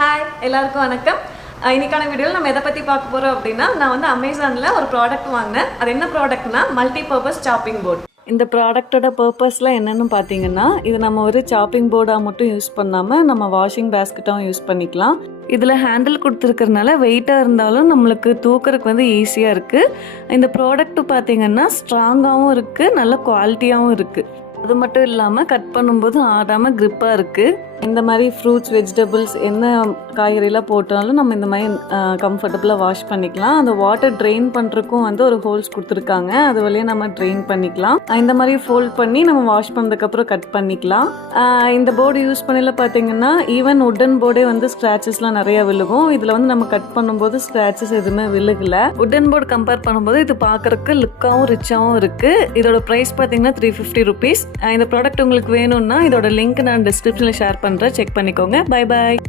Hi எல்லாருக்கும் வணக்கம். இன்னைக்கான வீடியோவில் நம்ம எதை பற்றி பார்க்க போகிறோம் அப்படின்னா, நான் வந்து அமேசானில் ஒரு ப்ராடக்ட் வாங்கினேன். அது என்ன ப்ராடக்ட்னா மல்டி பர்பஸ் சாப்பிங் போர்ட். இந்த ப்ராடக்டோட பர்பஸ்லாம் என்னென்னு பார்த்தீங்கன்னா, இது நம்ம ஒரு சாப்பிங் போர்டாக மட்டும் யூஸ் பண்ணாமல் நம்ம வாஷிங் பேஸ்கெட்டாகவும் யூஸ் பண்ணிக்கலாம். இதில் ஹேண்டில் கொடுத்துருக்கறனால வெயிட்டாக இருந்தாலும் நம்மளுக்கு தூக்கிறதுக்கு வந்து ஈஸியாக இருக்குது. இந்த ப்ராடக்ட் பார்த்தீங்கன்னா ஸ்ட்ராங்காகவும் இருக்குது, நல்ல குவாலிட்டியாகவும் இருக்குது. அது மட்டும் இல்லாமல் கட் பண்ணும்போது ஆடாமல் க்ரிப்பாக இருக்குது. இந்த மாதிரி ஃப்ரூட்ஸ், வெஜிடபிள்ஸ் என்ன காய்கறிலாம் போட்டாலும் நம்ம இந்த மாதிரி கம்ஃபர்டபுளாக வாஷ் பண்ணிக்கலாம். அந்த வாட்டர் ட்ரெயின் பண்ணுறதுக்கும் வந்து ஒரு ஹோல்ஸ் கொடுத்துருக்காங்க, அது வழியாக நம்ம ட்ரெயின் பண்ணிக்கலாம். இந்த மாதிரி ஃபோல்ட் பண்ணி நம்ம வாஷ் பண்ணதுக்கப்புறம் கட் பண்ணிக்கலாம். இந்த போர்டு யூஸ் பண்ணல பார்த்தீங்கன்னா ஈவன் உட்டன் போர்டே வந்து ஸ்க்ராச்சஸ்லாம் நிறைய விழுகும். இதில் வந்து நம்ம கட் பண்ணும்போது ஸ்க்ராச்சஸ் எதுவுமே விழுகலை. உட்டன் போர்டு கம்பேர் பண்ணும்போது இது பார்க்குறதுக்கு லுக்காகவும் ரிச்சாகவும் இருக்குது. இதோட ப்ரைஸ் பார்த்தீங்கன்னா 350 rupees. இந்த ப்ராடக்ட் உங்களுக்கு வேணும்னா இதோட லிங்க் நான் டிஸ்கிரிப்ஷனில் ஷேர் பண்ணுறேன், செக் பண்ணிக்கோங்க. Bye bye.